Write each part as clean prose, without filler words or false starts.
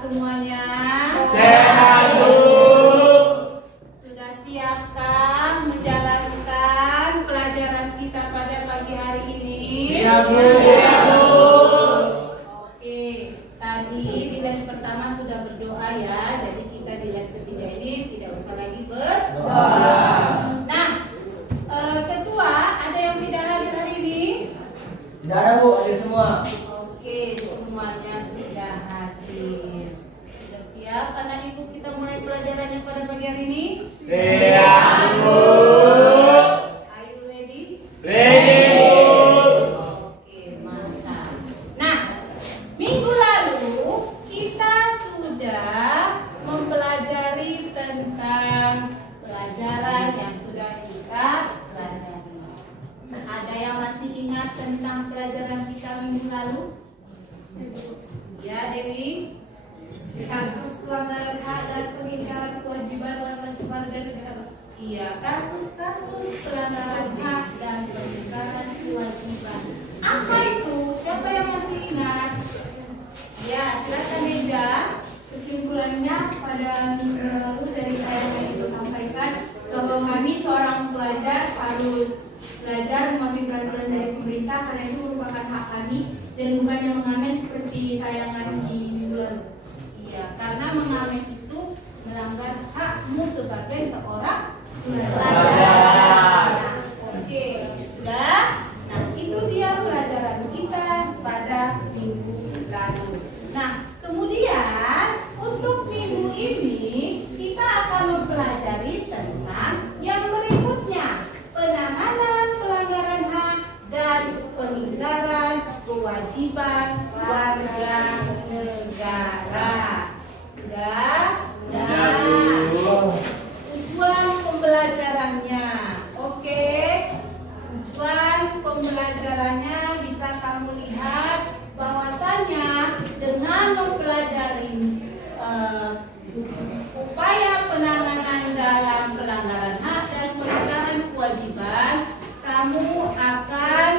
semuanya? Sehat, Bu. Sudah siapkah menjalankan pelajaran kita pada pagi hari ini? Iya, Bu. Oke, tadi di les pertama sudah berdoa ya, jadi kita di les ketiga ini tidak usah lagi berdoa. Nah, ketua ada yang tidak hadir hari ini? Tidak ada, Bu, ada semua. Oke, semuanya sudah hadir. Sudah siap anak ibu kita mulai pelajarannya pada pagi hari ini? Siap, Bu. Are you ready? Ready, Bu. Oke, mantap. Nah, minggu lalu kita sudah mempelajari tentang pelajaran yang sudah kita pelajari. Ada yang masih ingat tentang pelajaran kita minggu lalu? Ya, Dewi. Kasus pelanggaran hak dan pengingkaran kewajiban warga negara. Iya, kasus-kasus pelanggaran hak dan pengingkaran kewajiban. Apa itu? Siapa yang masih ingat? Ya, silakan Deja. Kesimpulannya pada minggu lalu dari saya yang ibu sampaikan bahwa kami seorang pelajar harus belajar memahami peraturan dari pemerintah karena itu merupakan hak kami dan bukannya mengamen seperti tayangan di minggu lalu. Iya, karena mengamen itu melanggar hakmu sebagai seorang Pelajar. Oke, sudah. Nah, itu dia pelajaran kita pada minggu lalu. Nah, kemudian untuk minggu ini kita akan mempelajari tentang yang berikutnya, penanganan pelanggaran hak dan pengingkaran kewajiban warga negara. Sudah? Sudah, Bu. Tujuan pembelajarannya, oke? Tujuan pembelajarannya bisa kamu lihat bahwasanya dengan mempelajari upaya penanganan dalam pelanggaran hak dan pengingkaran kewajiban, kamu akan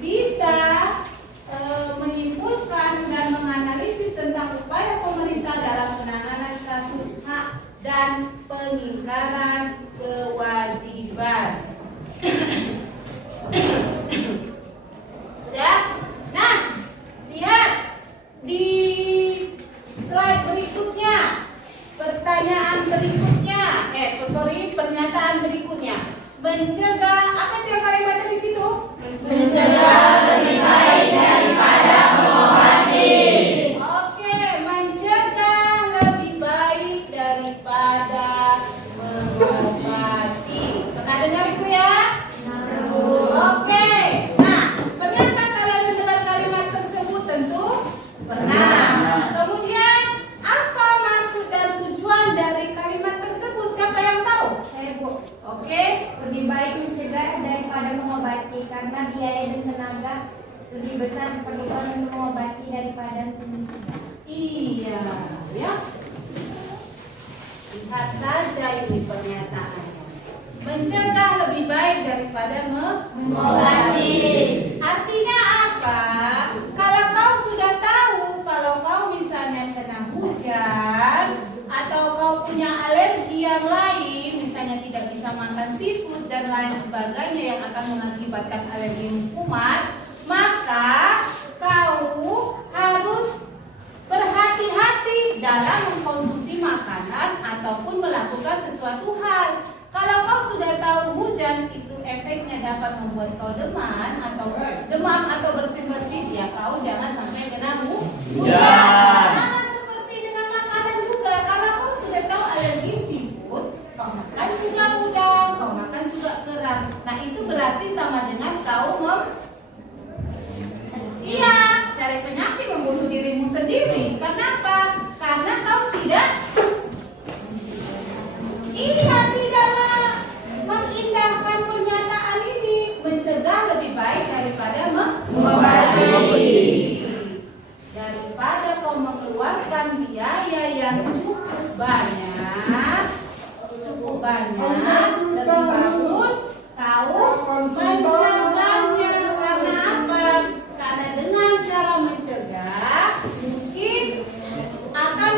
bisa menyimpulkan dan menganalisis tentang upaya pemerintah dalam penanganan kasus hak dan pengingkaran kewajiban. Sudah? Nah, lihat di slide berikutnya, pernyataan berikutnya. Mencegah, apa dia kalimatnya di situ? Mencegah lebih baik daripada mengobati. Oke, mencegah lebih baik daripada mengobati. Pernah dengar itu ya? Oke. Nah, pernahkah kalian mendengar kalimat tersebut? Tentu pernah. Kemudian, apa maksud dan tujuan dari kalimat tersebut? Siapa yang tahu? Saya Bu, Oke. lebih baik mencegah daripada mengobati karena biaya dan tenaga lebih besar diperlukan untuk mengobati daripada untuk mencegah. Iya, ya. Lihat saja ini pernyataan. Mencegah lebih baik daripada Mengobati. Artinya apa? Kalau kau sudah tahu, kalau kau misalnya kena hujan atau kau punya alergi yang lain, misalnya tidak bisa makan seafood dan lain sebagainya yang akan mengakibatkan alergi kumat, maka kau harus berhati-hati dalam mengkonsumsi makanan ataupun melakukan sesuatu hal. Kalau kau sudah tahu hujan itu efeknya dapat membuat kau demam atau bersin-bersin, ya kau jangan sampai kena hujan. Sama seperti dengan makanan juga. Kalau kau sudah tahu alergi seafood, kau makan juga udang, kau makan juga kerang. Nah itu berarti sama dengan kau cari penyakit, membunuh dirimu sendiri. Kenapa? Karena kau tidak mengindahkan pernyataan ini. Mencegah lebih baik daripada mengobati. Daripada kau mengeluarkan biaya yang cukup banyak, lebih bagus kau mencegahnya. Karena apa? Karena dengan cara mencegah mungkin akan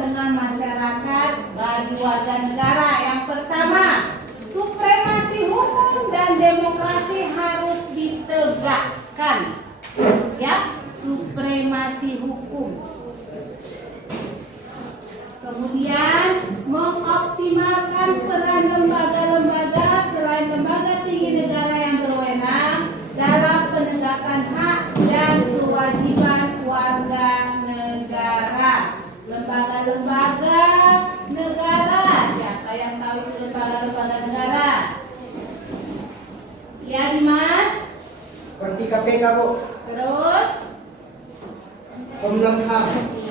tengah masyarakat bagi warga negara. Yang pertama, supremasi hukum dan demokrasi harus ditegakkan. Ya, supremasi hukum. Kemudian mengoptimalkan peran lembaga-lembaga selain lembaga tinggi negara yang berwenang dalam penegakan hak dan kewajiban warga negara. Lembaga-lembaga negara, siapa yang tahu itu lembaga-lembaga negara? Ya, Dimas. Seperti KPK, Bu. Terus? Komnas HAM.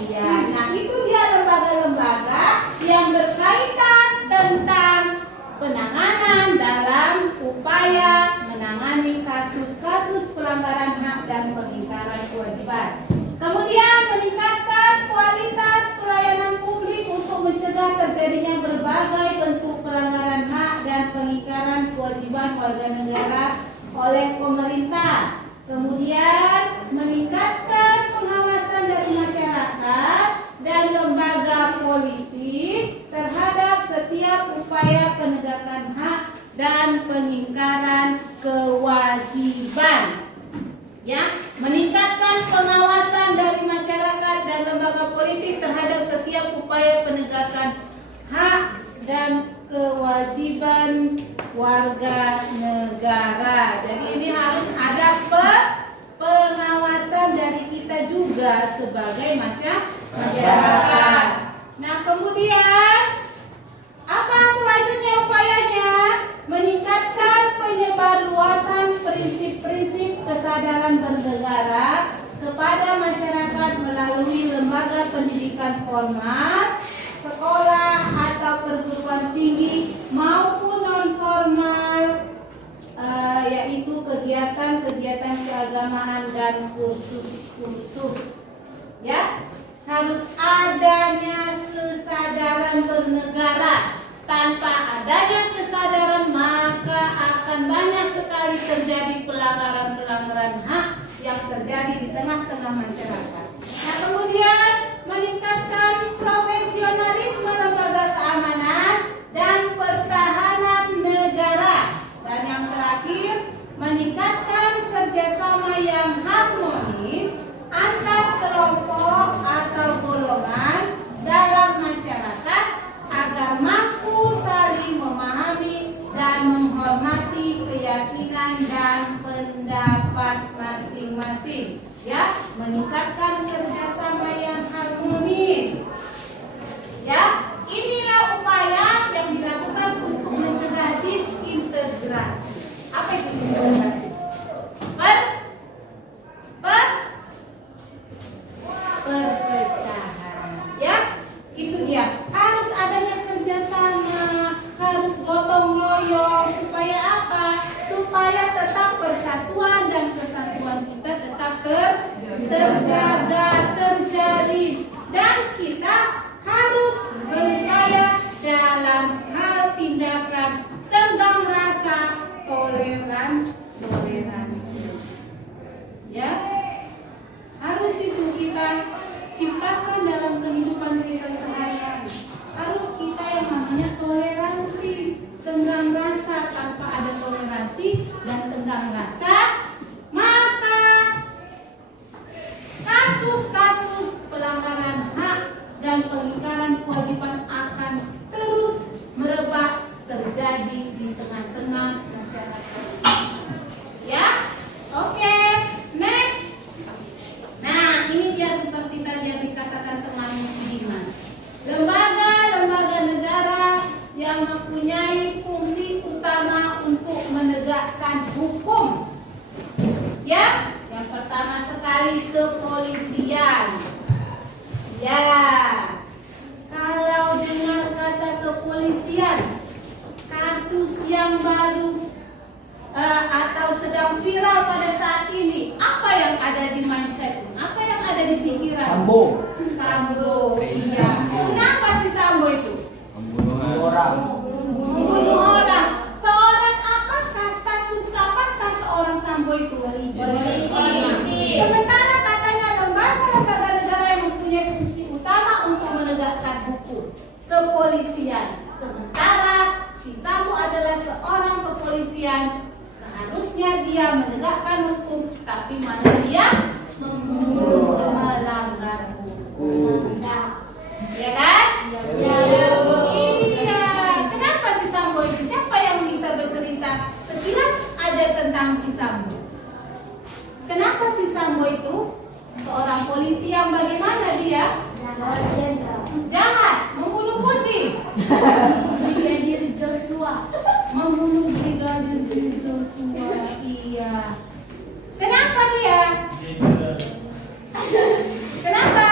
Iya, nah itu dia lembaga-lembaga yang berkaitan tentang penanganan dalam upaya menangani kasus-kasus pelanggaran hak dan pengingkaran kewajiban. Kemudian meningkatkan kualitas pelayanan publik untuk mencegah terjadinya berbagai bentuk pelanggaran hak dan pengingkaran kewajiban warga negara oleh pemerintah. Kemudian meningkatkan pengawasan dari masyarakat dan lembaga politik terhadap setiap upaya penegakan hak dan pengingkaran kewajiban. Ya, meningkatkan pengawasan dari masyarakat dan lembaga politik terhadap setiap upaya penegakan hak dan kewajiban warga negara. Jadi ini harus ada pengawasan dari kita juga sebagai masyarakat. Nah, kemudian apa selanjutnya upayanya? Meningkatkan penyebarluasan prinsip-prinsip kesadaran bernegara kepada masyarakat melalui lembaga pendidikan formal, sekolah atau perguruan tinggi maupun non-formal, yaitu kegiatan-kegiatan keagamaan dan kursus-kursus. Ya, harus adanya kesadaran bernegara. Tanpa adanya kesadaran maka akan banyak sekali terjadi pelanggaran-pelanggaran hak yang terjadi di tengah-tengah masyarakat. Nah, kemudian meningkatkan profesionalisme lembaga keamanan dan pertahanan negara. Dan yang terakhir, meningkatkan kerjasama yang harmonis antar kelompok atau golongan dalam masyarakat agar mampu saling memahami dan menghormati keyakinan dan pendapat masing-masing. Ya, meningkatkan kerjasama yang harmonis. Ya, inilah upaya yang dilakukan untuk mencegah disintegrasi. Apa itu disintegrasi? Perpecahan. Ya, itu dia. Harus adanya kerjasama, harus gotong royong. Supaya apa? Supaya tetap persatuan dan kesatuan kita tetap terjaga, terjalin. Dan kita harus berupaya dalam hal tindakan tenggang rasa, toleransi. Ya, harus itu kita ciptakan dalam kehidupan kita sehari-hari. Harus kita yang namanya toleransi, tenggang rasa. Tanpa ada toleransi dan tenggang rasa, maka kasus-kasus pelanggaran hak dan pengingkaran kewajiban akan terus merebak terjadi di tengah-tengah masyarakat. Ya, oke, next. Nah, ini dia seperti tadi yang dikatakan teman Dimas. Lembaga-lembaga negara yang mempunyai fungsi utama untuk menegakkan hukum. Ya, yang pertama sekali kepolisian. Ya, kalau dengar kata kepolisian, kasus yang baru atau sedang viral pada saat ini, apa yang ada di mindset? Apa yang ada di pikiran? Sambo. Iya. Kenapa si Sambo itu? Membunuh orang. Membunuh orang. Seorang apakah status apakah seorang Sambo itu? Polisi. Sementara katanya lembaga-lembaga negara yang mempunyai fungsi utama untuk menegakkan kepolisian. Sementara si Sambo adalah seorang kepolisian, seharusnya dia menegakkan hukum, tapi malah dia melanggar hukum. Ya kan? Iya. Kenapa si Sambo itu? Siapa yang bisa bercerita sekilas aja tentang si Sambo? Kenapa si Sambo itu seorang polisi yang bagaimana dia? Jahat, membunuh kucing. Brigadir Joshua. Membunuh Brigadir Joshua. Iya. Kenapa dia? Kenapa?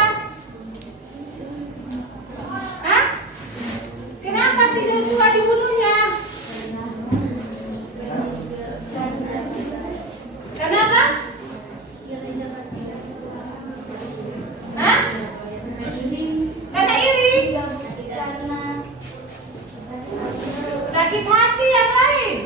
Hah? Kenapa si Joshua dibunuhnya? Kenapa? Hah? Karena iri? Sakit hati yang lain?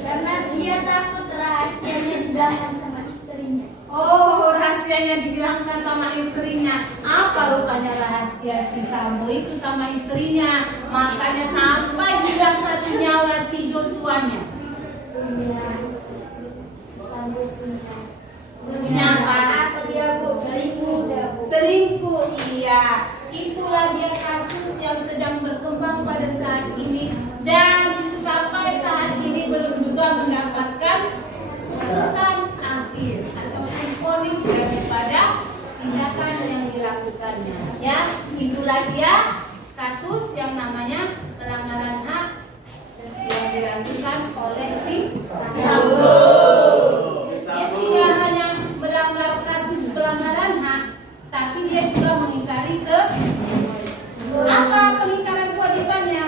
Karena dia takut rahasianya didahkan sama istrinya. Oh, rahasianya dibilangkan sama istrinya. Apa rupanya rahasia si Sambo itu sama istrinya? Makanya sampai hilang satu nyawa si Joshua-nya. Punya apa? Dia bu selingkuh. Selingkuh, iya. Itulah dia kasus yang sedang berkembang pada saat ini. Dan sampai saat ini belum juga mendapatkan putusan akhir ataupun vonis daripada tindakan yang dilakukannya. Ya, itulah dia kasus yang namanya pelanggaran hak yang dilakukan oleh si Sambo. Dia tidak hanya melanggar kasus pelanggaran hak, tapi dia juga mengingkari apa pengingkaran kewajibannya?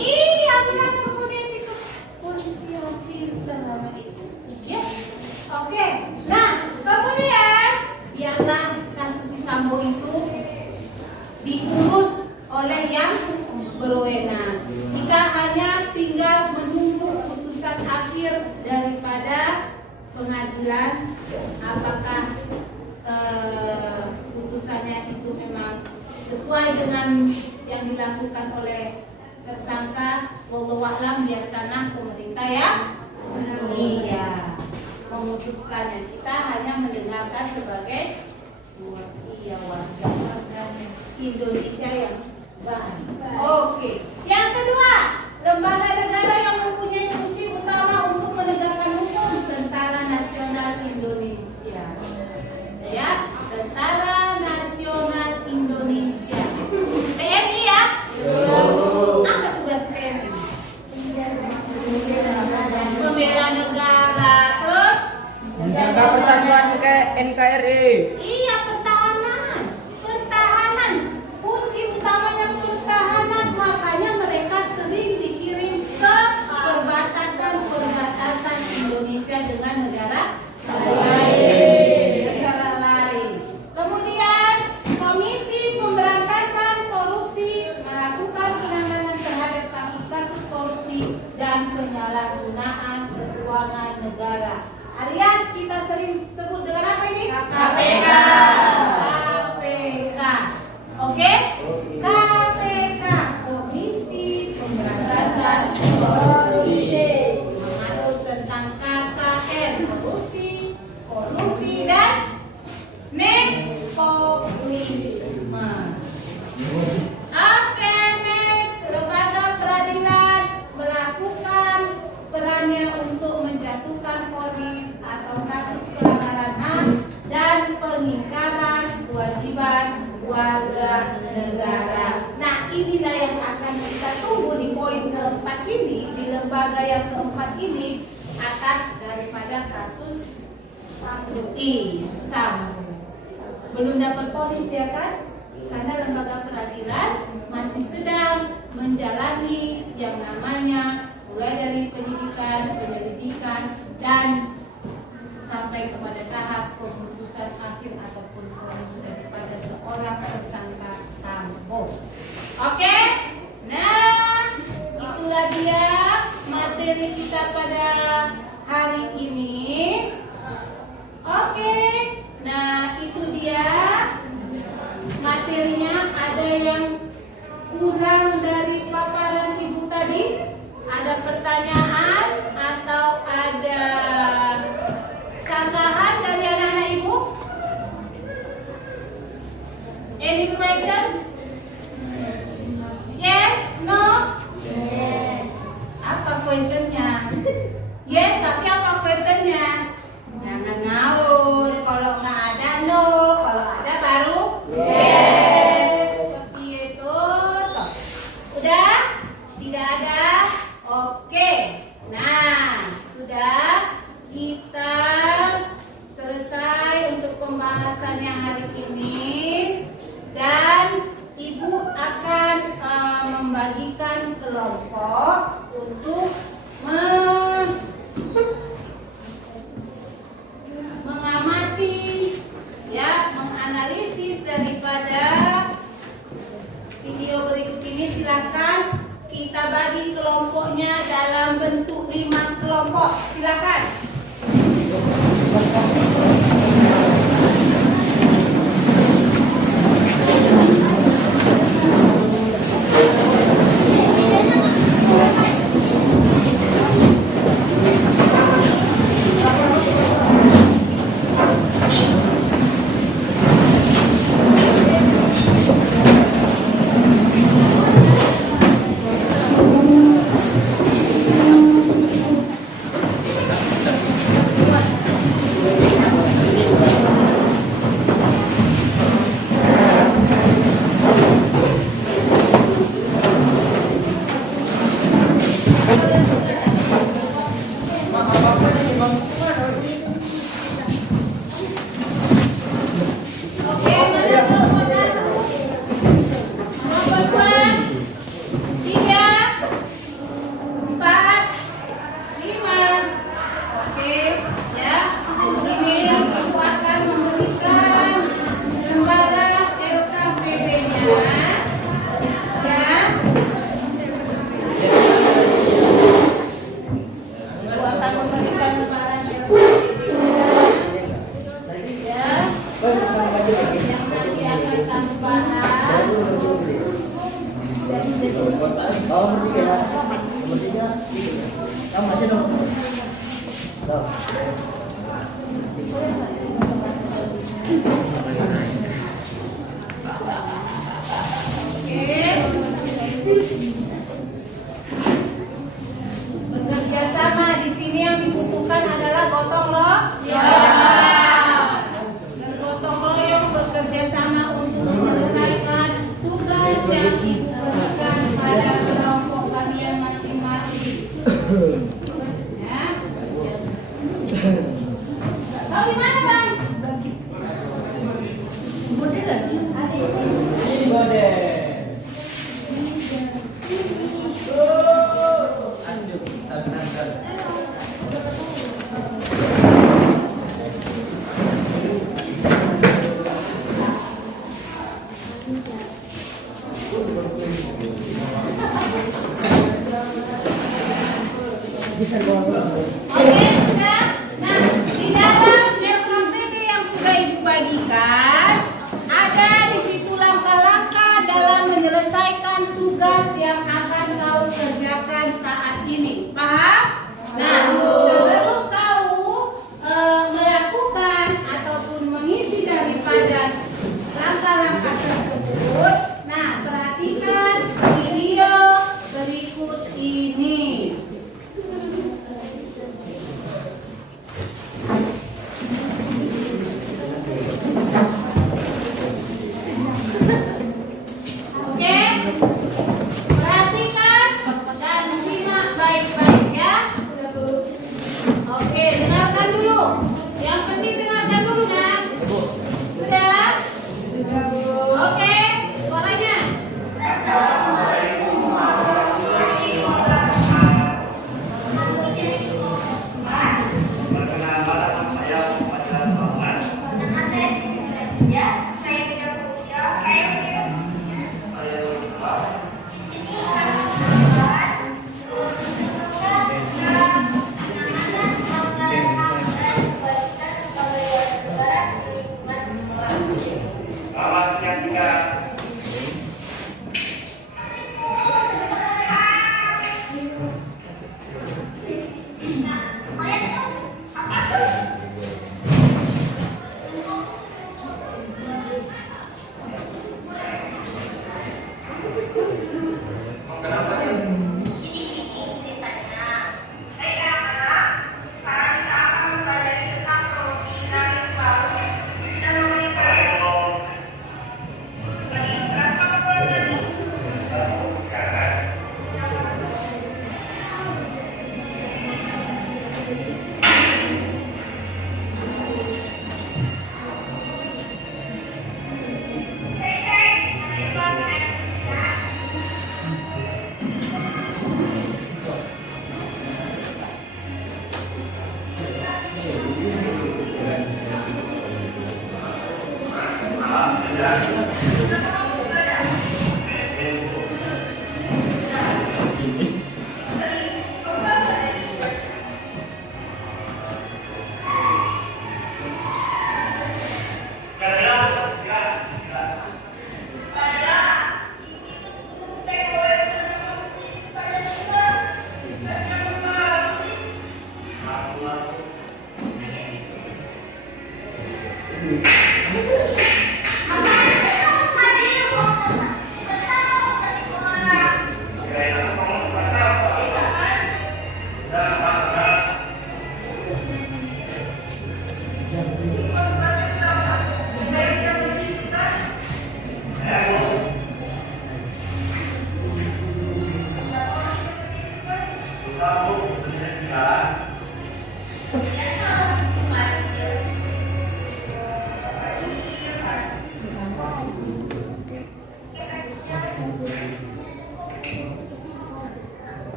Iya, melanggar kode etik kepolisian. Pintar nama itu. Ya, oke. Nah, kemudian biarlah kasus si Sambo itu diurus oleh yang berwenang. Kita hanya tinggal menunggu putusan akhir daripada pengadilan, apakah putusannya itu memang sesuai dengan yang dilakukan oleh tersangka. Wallahu a'lam, biarkanlah pemerintah ya. Iya, memutuskannya. Kita hanya mendengarkan sebagai warga Indonesia yang baik. Oke. Yang kedua, lembaga negara yang mempunyai fungsi utama untuk menegakkan hukum, Tentara Nasional Indonesia. Ya, Tentara Nasional Indonesia. TNI ya? Apa tugas TNI? Membela negara. Terus? Menjaga persatuan ke NKRI. Iya, pertahanan. Pertahanan. Kunci utamanya pertahanan. Makanya mereka sering dikirim ke perbatasan Indonesia dengan negara lain. Negara lain. Kemudian Komisi Pemberantasan Korupsi melakukan penanganan terhadap kasus-kasus korupsi dan penyalahgunaan keuangan negara. Alias kita sering sebut dengan apa ini? KPK. KPK. Oke? KPK, Komisi Pemberantasan Korupsi. Mengatur tentang KKN, korupsi, kolusi dan nepotisme. Oke, next. Lembaga peradilan melakukan perannya untuk menjatuhkan vonis atau kasus pelanggaran HAM dan pengingkaran kewajiban warga negara. Nah, inilah yang akan kita tunggu di poin keempat ini, di lembaga yang keempat ini, atas daripada kasus Sambo. Belum dapat vonis ya kan? Karena lembaga peradilan masih sedang menjalani yang namanya mulai dari penyidikan, penyelidikan, dan sampai kepada tahap pemutusan akhir ataupun vonis daripada seorang tersangka Sambo. Oke? Nah, itulah dia materi kita pada hari ini. Oke. Nah, itu dia materinya ada yang kurang dari paparan Ibu tadi? Ada pertanyaan atau ada sanggahan dari anak-anak Ibu? Any question? Yes? No? Yes. Apa questionnya? Yes, tapi apa questionnya? Jangan ngaur. Kalau nggak ada no, kalau ada baru yes. Seperti itu. Toh. Udah? Tidak ada? Oke. Nah, sudah kita selesai untuk pembahasan yang hari ini dan Ibu akan membagikan kelompok untuk mengamati, ya, menganalisis daripada video berikut ini. Silakan kita bagi kelompoknya dalam bentuk 5 kelompok. Silakan. Oke, mana kelompok 1? Nomor 2, 3, 4, 5. Oke, ya. Ini Ibu akan memberikan lembaga LKPD-nya. Ya. Ibu akan memberikan lembaga LKPD-nya. Ya. Yang nanti akan kami bahas. Oke. Bekerja sama di sini yang dibutuhkan adalah gotong royong. Dan gotong royong bekerja sama untuk menyelesaikan tugas yang Ibu berikan pada kelompok kalian masing-masing. Ya. Tahu di mana, Bang? Oke, sudah. Nah, di dalam LKPD yang sudah Ibu bagikan, ada di situ langkah-langkah dalam menyelesaikan tugas yang akan kau kerjakan saat ini. Paham? Nah, sebelum kau melakukan ataupun mengisi daripada langkah-langkah tersebut, nah, perhatikan video berikut ini.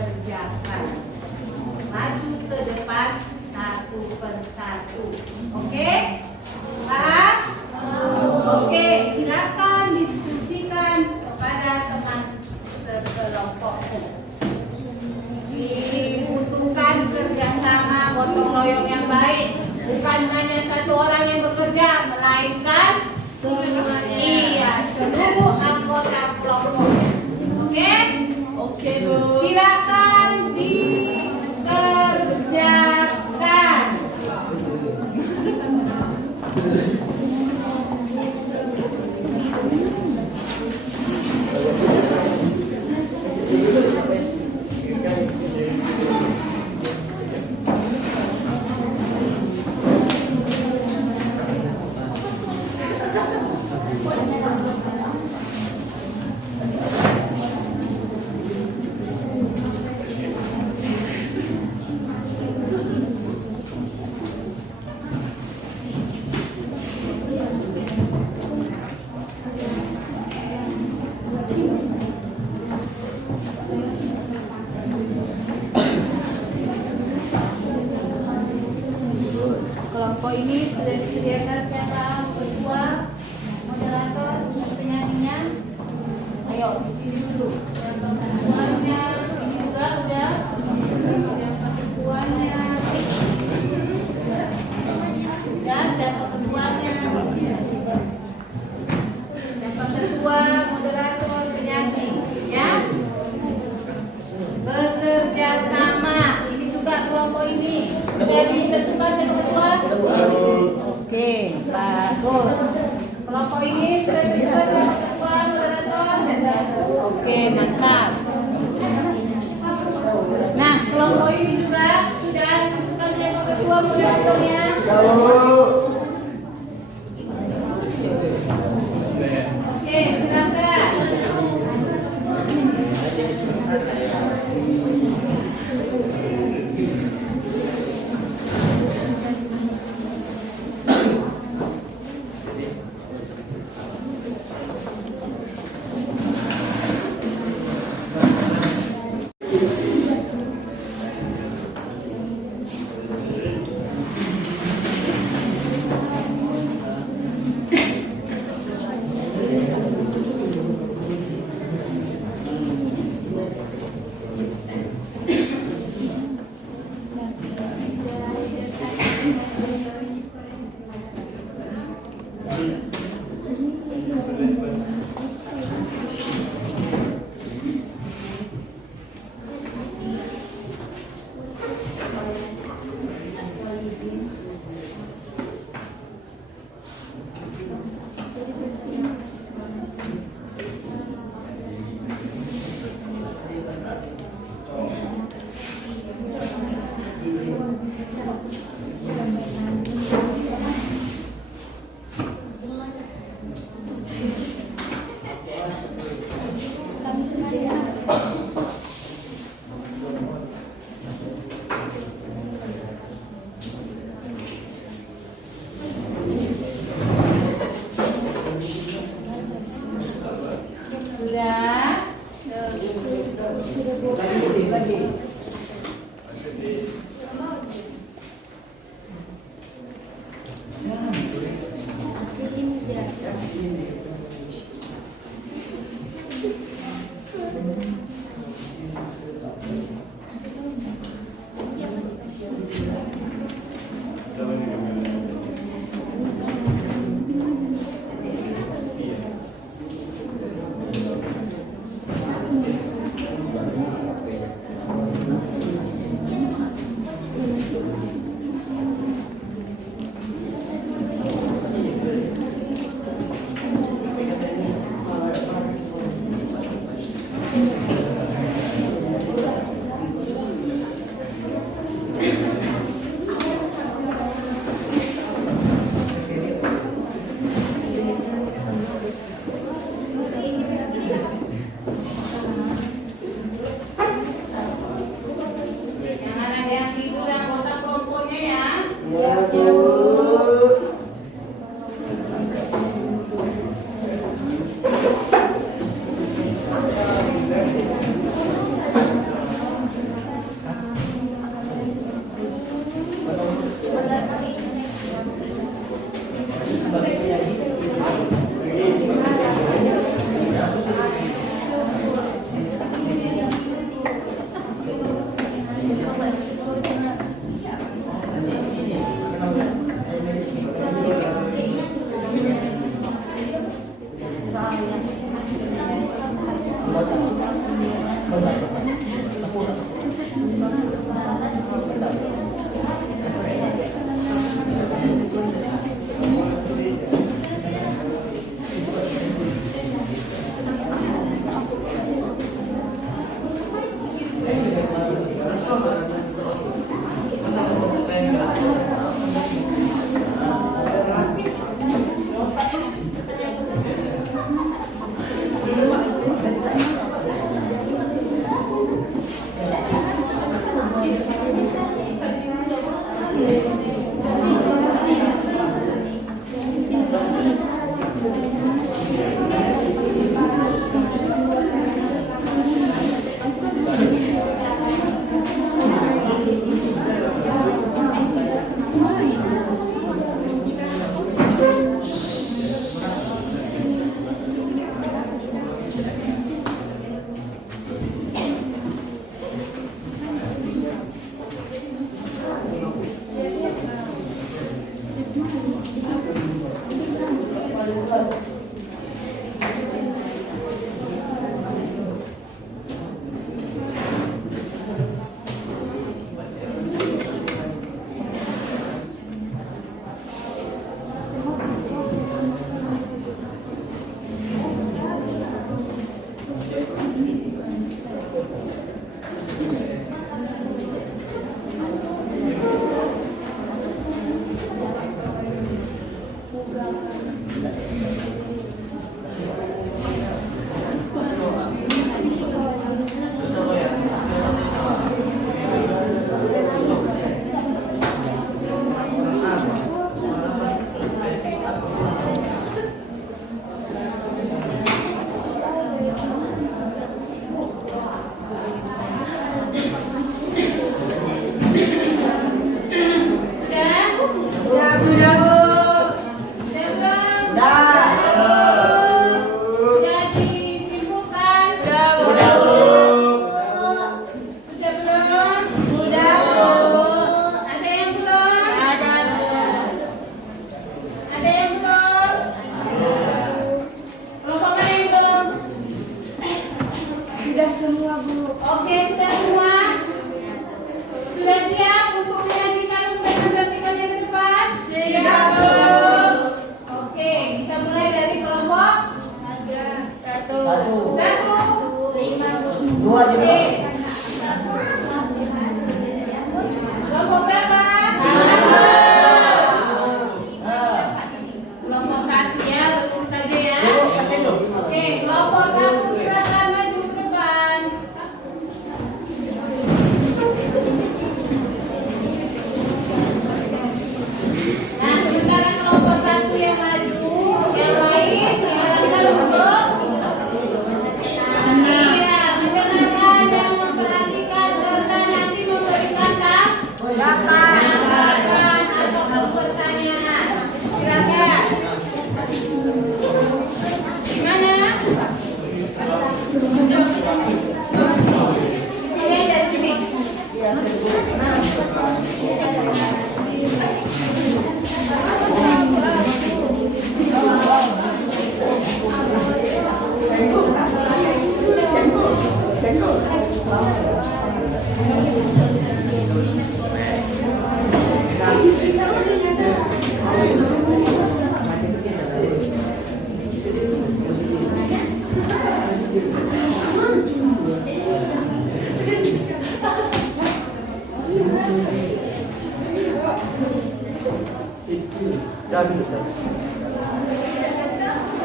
kerjakan. Maju ke depan satu persatu. Oke? Paham? Oke, silakan diskusikan kepada teman sekelompokmu. Dibutuhkan kerjasama gotong royong yang baik. Bukan hanya satu orang yang bekerja, melainkan Semuanya. iya, seluruh anggota kelompok. Oke? Oke, Bu. Silakan dikerjakan. Kelompok ini sudah disediakan siapa? Ketua, moderator, penyanyinya. Ayo, dipilih dulu. Siapa ketuanya? Ini juga udah. Siapa ketuanya? Dan siapa ketuanya? Siapa ketua, moderator, penyanyi? Ya. Bekerja sama. Ini juga kelompok ini. Sudah ditentukan siapa ketua? Oke, bagus. Kelompok ini sudah ditentukan siapa ketua, moderator? Oke, mantap. Nah, kelompok ini juga sudah ditentukan siapa ketua, moderatornya? Oke, silakan.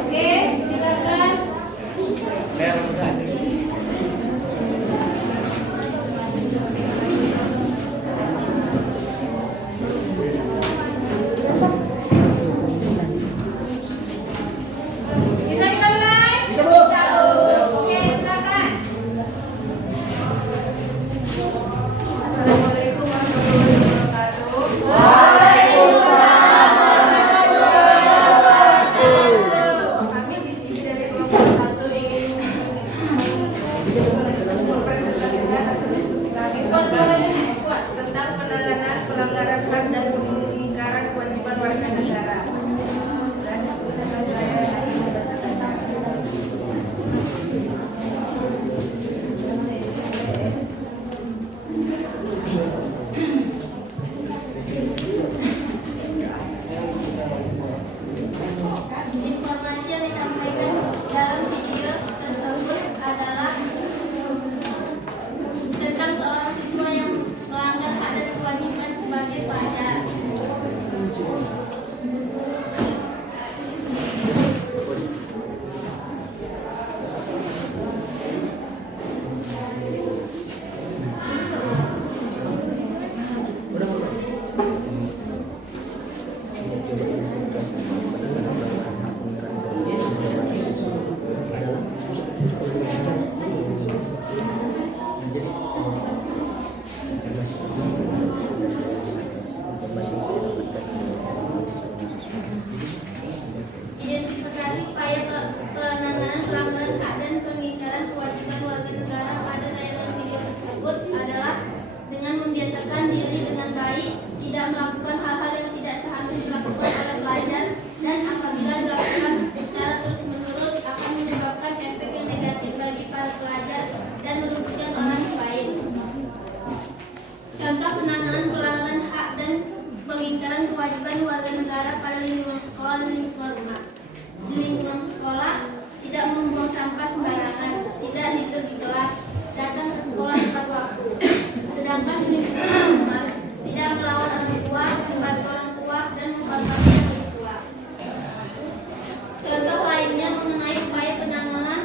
Oke, silakan. Bisa kita mulai? Bisa, Bu. Oke, silakan. Assalamualaikum warahmatullahi wabarakatuh. negara pada lingkungan sekolah dan di lingkungan sekolah, tidak membuang sampah sembarangan, tidak tidur di kelas, datang ke sekolah tepat waktu. Sedangkan di lingkungan rumah, tidak melawan orang tua, membantu orang tua, dan membantu yang lebih tua. Contoh lainnya mengenai upaya penanganan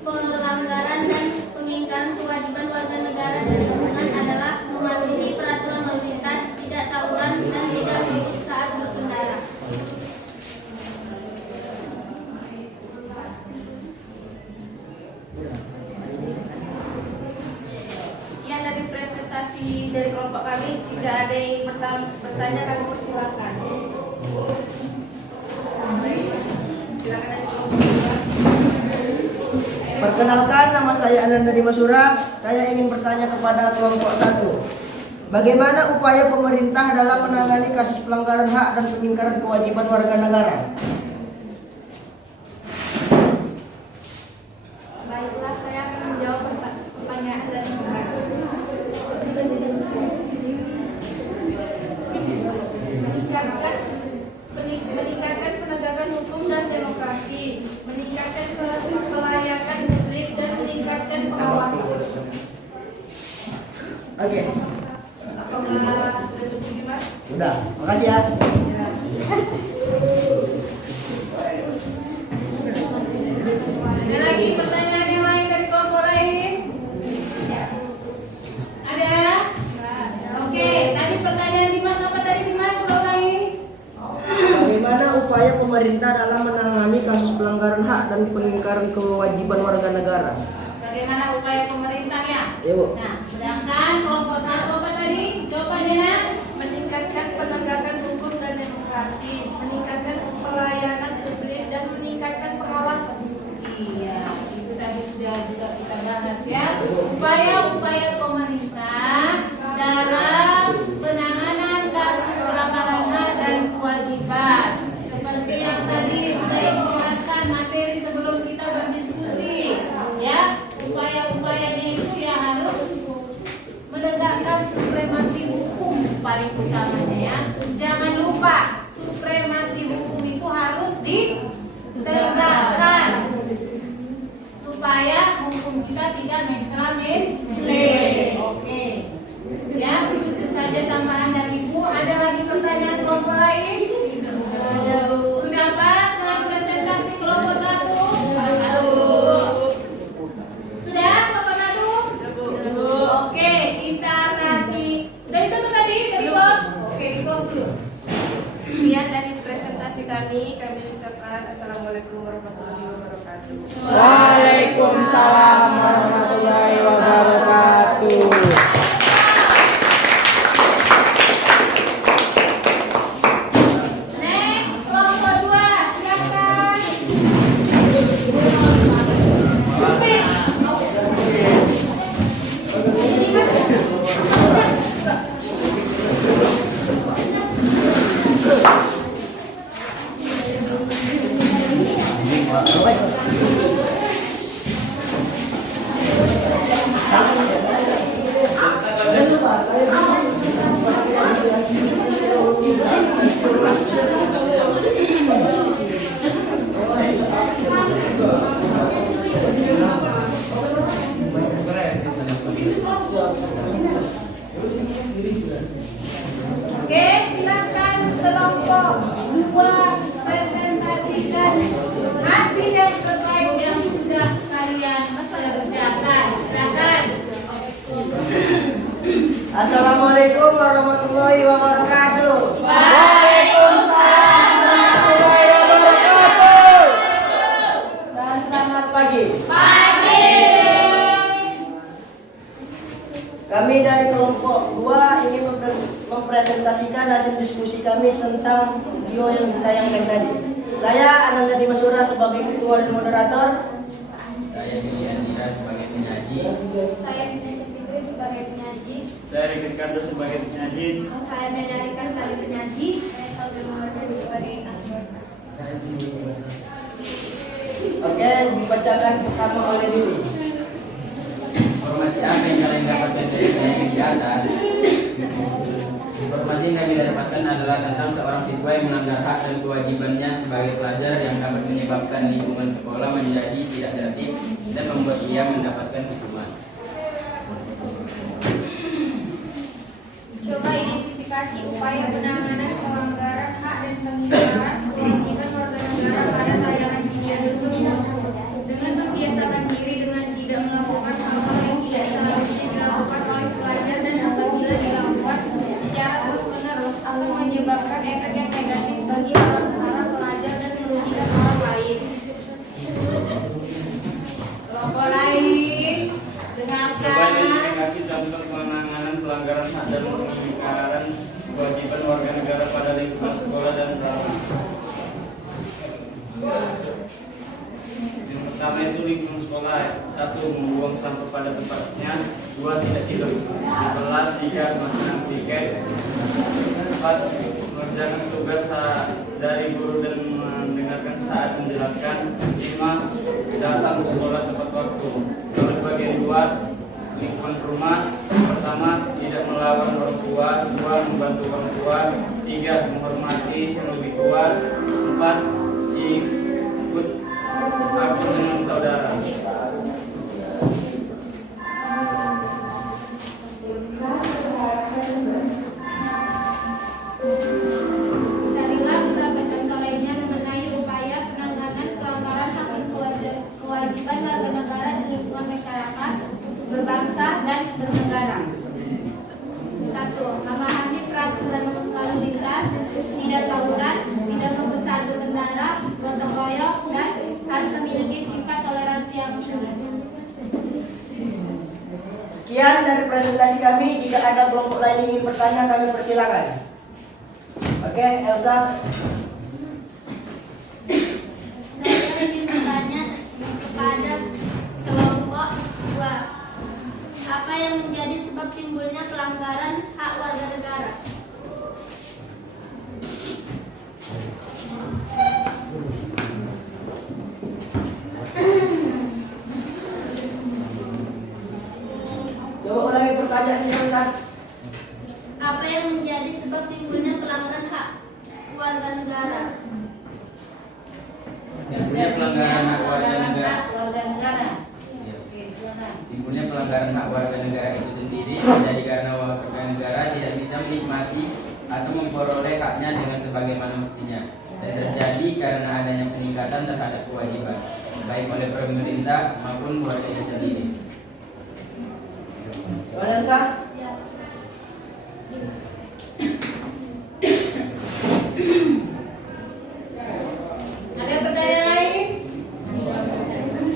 pelanggaran dan pengingkaran kewajiban warga negara dan lingkungan adalah mematuhi peraturan lalu lintas, tidak tawuran, dan tidak berisik saat berkendara. Sekian dari presentasi dari kelompok kami. Jika ada yang ingin bertanya, kami persilakan. Silakan. Perkenalkan, nama saya Ananda Dimasura. Saya ingin bertanya kepada kelompok 1. Bagaimana upaya pemerintah dalam menangani kasus pelanggaran hak dan pengingkaran kewajiban warga negara? Baiklah, saya akan menjawab pertanyaan dari Mas. Meningkatkan penegakan hukum dan demokrasi, meningkatkan kelayakan publik, dan meningkatkan pengawasan. Oke, Apakah sudah cukup, Mas? sudah. Makasih ya. Ada lagi pertanyaan yang lain dari kelompok lain? Ada? Oke, tadi pertanyaan Dimas apa tadi Dimas? Coba ulangi. Bagaimana upaya pemerintah dalam menangani kasus pelanggaran hak dan pengingkaran kewajiban warga negara? Bagaimana upaya pemerintah ya? Ya, Bu. Nah, sedangkan kelompok 1 apa tadi? Jawabannya Nak? Meningkatkan penegakan hukum dan demokrasi, meningkatkan pelayanan publik, dan meningkatkan pengawasan. Iya, itu tadi sudah juga kita bahas ya. Upaya-upaya pemerintah dalam penanganan kasus pelanggaran hak dan kewajiban. Seperti yang tadi sudah dijelaskan materi sebelum kita berdiskusi, ya. Upaya-upayanya itu ya harus menegakkan supremasi hukum paling utamanya ya. Jangan lupa supremasi hukum itu harus ditegakkan supaya hukum kita tidak mencela-mencela. Oke. Ya, itu saja tambahan dari Ibu. Ada lagi pertanyaan kelompok lain? Sudah pas dengan presentasi kelompok 1? Sudah kelompok 1? Oke, kita kasih. Udah itu tuh tadi dari close? Oke, di close dulu. Sekian dari presentasi kami. Kami ucapkan Assalamualaikum warahmatullahi wabarakatuh. Waalaikumsalam warahmatullahi wabarakatuh. Next, kelompok 2, silakan. Oke, silakan kelompok 2 presentasikan hasil yang terbaik yang sudah kalian kerjakan. Silakan. Assalamualaikum warahmatullahi wabarakatuh. Waalaikumsalam warahmatullahi wabarakatuh. Dan selamat pagi. Pagi. Kami dari kelompok 2 ingin mempresentasikan hasil diskusi kami tentang video yang ditayangkan tadi. Saya Ananda Dimasura sebagai ketua dan moderator. Saya Milian Dira sebagai penyaji. Saya Indonesia Fitri sebagai penyaji. Saya Riki Kardo sebagai penyaji. Saya Melia Rika sebagai penyaji. Saya Salvi Mawardani sebagai anggota. Oke, dibacakan pertama oleh Lili. Informasi apa yang kalian dapatkan dari yang di atas? Informasi yang kami dapatkan adalah tentang seorang siswa siswa yang melanggar hak dan kewajibannya sebagai pelajar yang dapat menyebabkan lingkungan sekolah menjadi tidak tertib dan membuat ia mendapatkan hukuman. Coba identifikasi upaya penanganan pelanggaran hak dan penghinaan kewajiban warga negara pada tayangan media tersebut dengan membiasakan diri dengan tidak melakukan hal-hal yang tidak seharusnya dilakukan oleh pelajar dan apabila dilakukan secara terus-menerus akan menyebabkan efek yang negatif bagi para pelajar dan merugikan orang lain. Kelompok lain Coba dengarkan. identifikasi contoh penanganan pelanggaran hak dan pengingkaran kewajiban warga negara pada lingkungan sekolah dan sekolah. Yang pertama itu lingkungan sekolah. 1. Membuang sampah pada tempatnya. 2. Tidak tidur di kelas. 3. Makanan tiket. 4. Mengerjakan tugas dari guru dan mendengarkan saat menjelaskan. 5. Datang ke sekolah tepat waktu. Kalau di bagian 2, lingkungan rumah. Pertama, tidak melawan orang tua. 2. Membantu orang tua. 3. Menghormati yang lebih tua. 4. Ikut akur dengan saudara. Carilah beberapa contoh lainnya mengenai upaya penanganan pelanggaran hak dan kewajiban warga negara di lingkungan masyarakat, berbangsa, dan bernegara. 1. Memahami peraturan lalu lintas, tidak tawuran, tidak ngebut saat berkendara, gotong royong, dan harus memiliki sifat toleransi yang tinggi. Sekian dari presentasi kami. Jika ada kelompok lain yang ingin bertanya, kami persilakan. Oke, Elsa. Saya ingin bertanya kepada kelompok 2. Apa yang menjadi sebab timbulnya pelanggaran hak warga negara? Coba ulangi pertanyaannya, Elsa. Apa yang menjadi sebab timbulnya pelanggaran hak warga negara? Timbulnya pelanggaran hak warga negara. Warga negara. Ya. Oke, silakan. Timbulnya pelanggaran hak warga negara itu sendiri terjadi karena warga negara tidak bisa menikmati atau memperoleh haknya dengan sebagaimana mestinya, dan terjadi karena adanya peningkatan terhadap kewajiban baik oleh pemerintah maupun warga itu sendiri. Coba Elsa. Ya. Ada pertanyaan lain?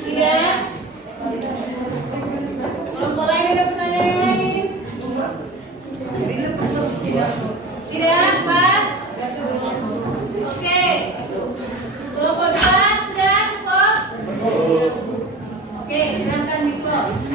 Tidak. Kelompok lain ada pertanyaan yang lain? Tidak, Pas? Oke. Kelompok 2 sudah cukup? Oke, silakan di close.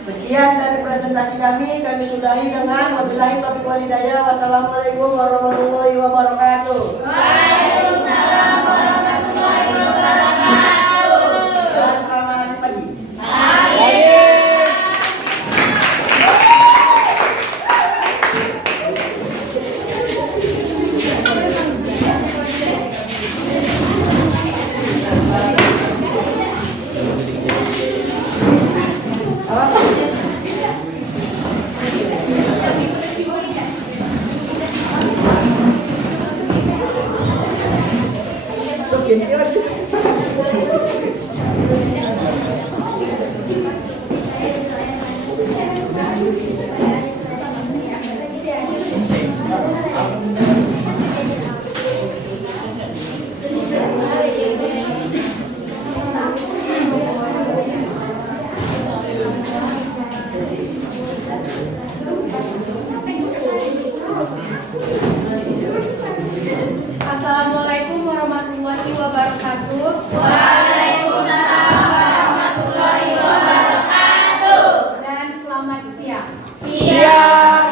Sekian dari presentasi kami sudahi dengan wabillahi taufiq wal hidayah. Wassalamualaikum warahmatullahi wabarakatuh. Waalaikumsalam warahmatullahi wabarakatuh. Dan selamat pagi. Assalamualaikum warahmatullahi wabarakatuh. Waalaikumsalam warahmatullahi wabarakatuh. Dan selamat siang. Siap.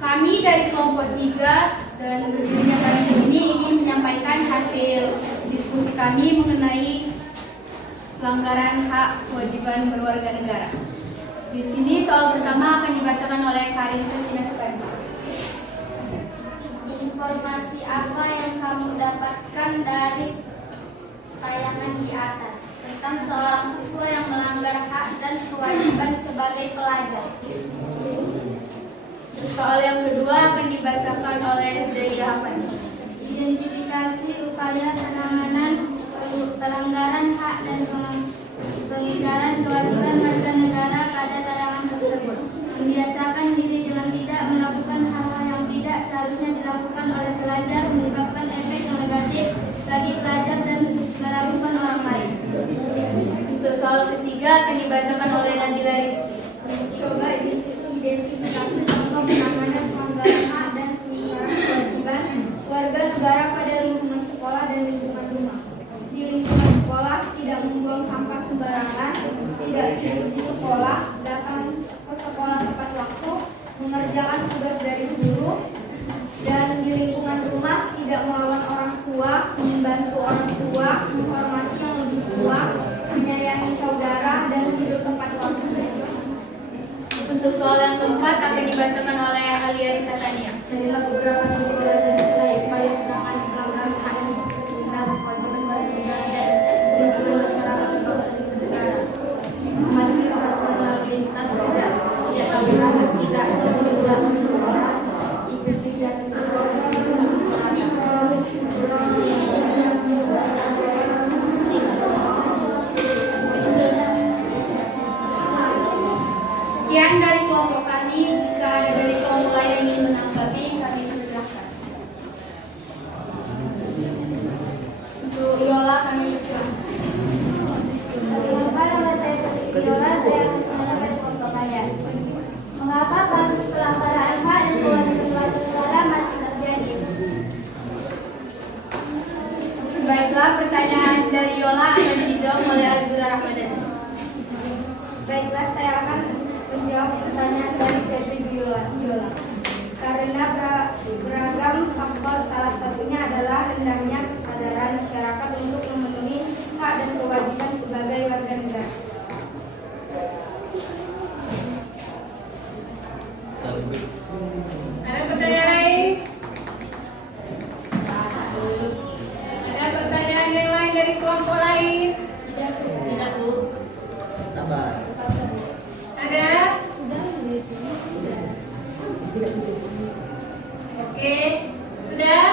Kami dari kelompok 3 dan berdirinya kali ini ingin menyampaikan hasil diskusi kami mengenai pelanggaran hak kewajiban berwarga negara. Di sini soal pertama akan dibacakan oleh Karin Sestina Sukardi. Informasi apa yang kamu dapatkan dari tayangan di atas tentang seorang siswa yang melanggar hak dan kewajiban sebagai pelajar? Soal yang kedua akan dibacakan oleh Zaida Afan. Identifikasi upaya penanganan pelanggaran hak dan pengejaran kewajiban warga negara pada larangan tersebut. Membiasakan diri dengan tidak melakukan hal-hal yang tidak seharusnya dilakukan oleh pelajar menyebabkan efek yang negatif bagi pelajar dan meragukan orang lain. Untuk soal ketiga akan dibacakan oleh Nabila Rizky. Coba identifikasi contoh penanganan pelanggaran hak dan pengejaran kewajiban warga negara pada lingkungan sekolah dan lingkungan rumah. Di lingkungan sekolah, tidak membuang sampah sembarangan, tidak tidur di sekolah, datang ke sekolah tepat waktu, mengerjakan tugas dari guru, dan di lingkungan rumah tidak melawan orang tua, membantu orang tua, menghormati yang lebih tua, menyayangi saudara, dan tidur tepat waktu. Untuk soal yang keempat akan dibacakan oleh Alia Risatania. Carilah beberapa contoh dan nilai upaya penanganan pelanggaran hak dan kewajiban warga negara dan lingkungan masyarakat untuk negara. Mematuhi peraturan lalu lintas tidak tabrakan, tidak bergerak orang, ikut kegiatan Sekian dari kelompok kami. Jika ada dari kelompok lain yang ingin menanggapi, kami persilahkan. Untuk Yola kami persilahkan. Mengapa nama saya seperti Viola, saya akan menyampaikan contoh kaya. Mengapa kasus pelanggaran hak dan kewajiban warga negara masih terjadi? Baiklah, pertanyaan dari Yola akan dijawab oleh Azura Rahmadani. Baiklah, saya akan menjawab pertanyaan dari Febri Viola. Karena beragam faktor, salah satunya adalah rendahnya kesadaran masyarakat untuk memenuhi hak dan kewajiban sebagai warga negara. Ada pertanyaan lain? Ada pertanyaan yang lain dari kelompok lain? Tidak, Bu. Sabar. Ada? Oke, sudah?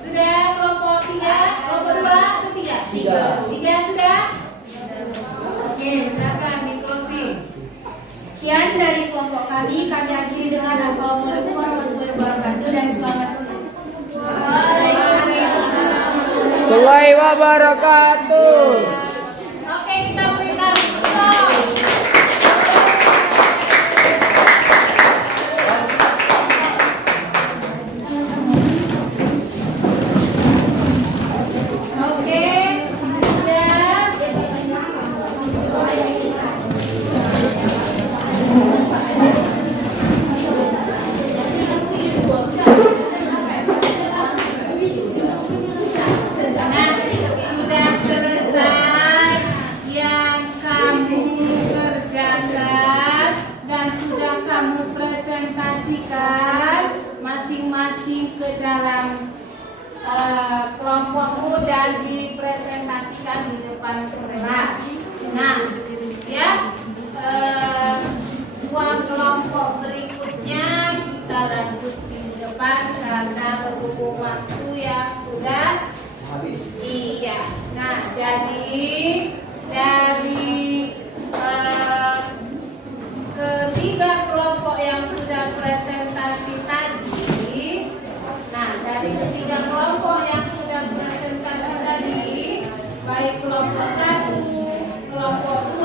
Sudah kelompok 3, kelompok 2 atau 3? 3 sudah? Oke, silakan di closing. Sekian dari kelompok kami akhiri dengan Assalamualaikum warahmatullahi wabarakatuh dan selamat siang. Warahmatullahi wabarakatuh. Oke, kita berikan aplaus. Oke, sudah selesai yang kamu kerjakan dan sudah kamu presentasikan masing-masing ke dalam kelompokmu dan dipresentasikan di depan kelas. Nah, ya, dua kelompok berikutnya kita lanjut minggu depan karena berhubung waktu yang sudah habis. Iya. Nah, jadi dari ketiga kelompok yang sudah presentasi tadi, nah dari ketiga kelompok yang sudah presentasi tadi, baik kelompok 1, kelompok 2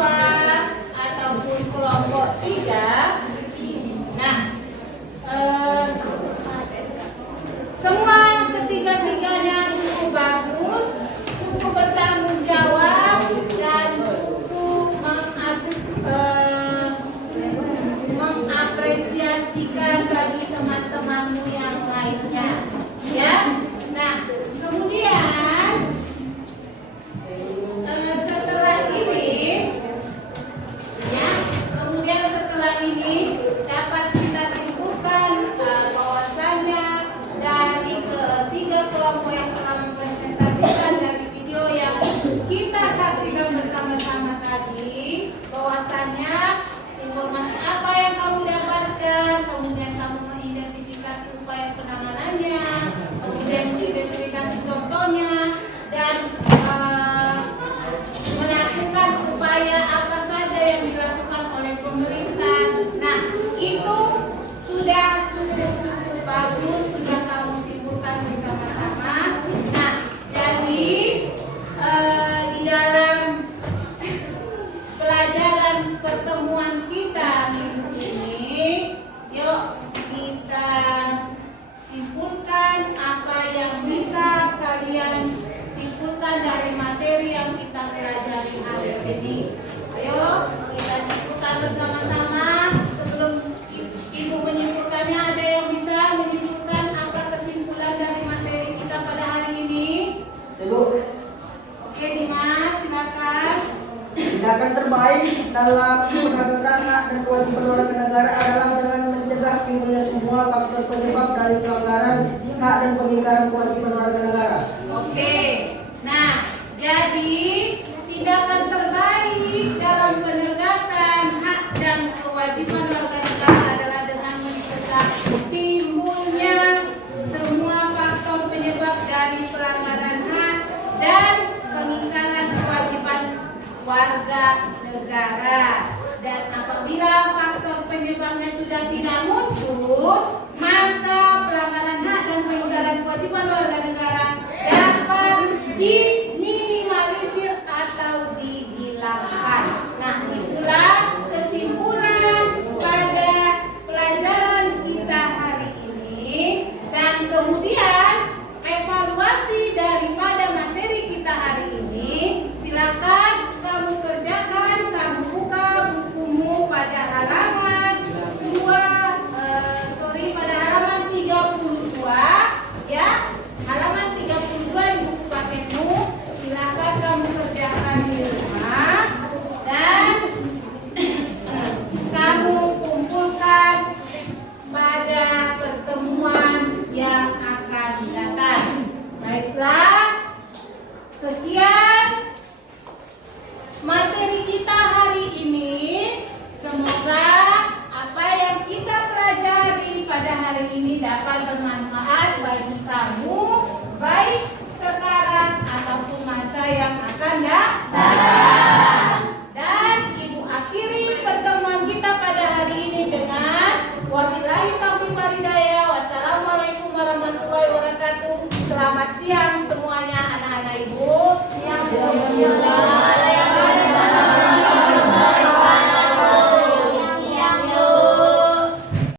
terbaik dalam penegakan hak dan kewajiban warga negara adalah dengan mencegah timbulnya semua faktor penyebab dari pelanggaran hak dan pengingkaran kewajiban warga negara. Oke. Nah, jadi tindakan terbaik dalam penegakan hak dan kewajiban warga negara adalah dengan mencegah timbulnya semua faktor penyebab dari pelanggaran hak dan pengingkaran kewajiban warga negara. Dan apabila faktor penyebabnya sudah tidak muncul, maka pelanggaran hak dan pengingkaran kewajiban warga negara dapat